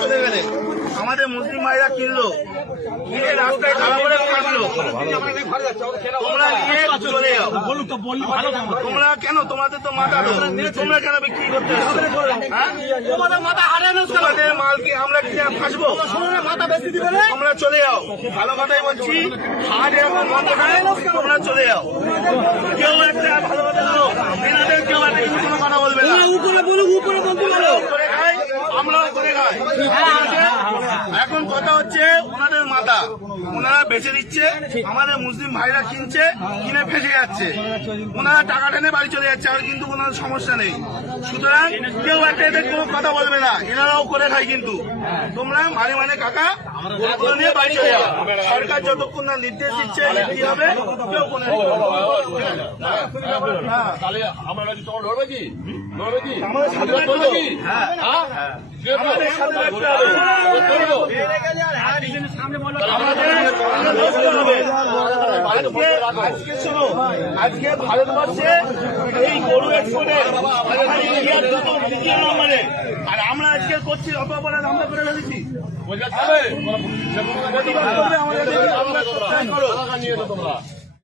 চলে গেলে আমাদের মুসলিম ভাইরা কিনলো, কিনে রাস্তায় খারাপ করে কাটলো, তোমরা নিয়ে চলে যাও। তোমরা কেন, তোমাদের তো মাথা, তোমরা কেন বিক্রি করতে আসছো? তোমাদের মাথা হারানো, তোমাদের মালকে আমরা কিনে ফাঁসবো, মাথা বেশি দিবে, তোমরা চলে যাও। ভালো কথাই বলছি, হাট এখন বন্ধ করে তোমরা চলে যাও। কেউ একটা ভালো কথা বলো, এনাদের কেউ একটা কিছু কোনো কথা বলবে না। উপরে বলুক, উপরে বলতে পারো, করে খাই, আমরাও করে খাই। এখন কথা হচ্ছে ওনাদের মাথা ওনারা বেঁচে দিচ্ছে, আমাদের মুসলিম ভাইরা কিনছে, কিনে ফেসে যাচ্ছে, ওনারা টাকা টেনে বাড়ি চলে যাচ্ছে, আর কিন্তু কোনো সমস্যা নেই। সুতরাং কেউ একটা এদের কোনো কথা বলবে না, এনারাও করে খায়। কিন্তু তোমরা মানে কাকা গরুগুলো নিয়ে বাড়ি চলে যাও। সরকার যতক্ষণ না নির্দেশ দিচ্ছে কি হবে, কেউ কোনো আজকে শোনো, আজকে ভারতবর্ষে এই গরু এক্সপোর্টের দ্বিতীয় নম্বরে, আর আমরা আজকে করছি অত অপরাধ আমরা করে ফেলেছি। আমাদের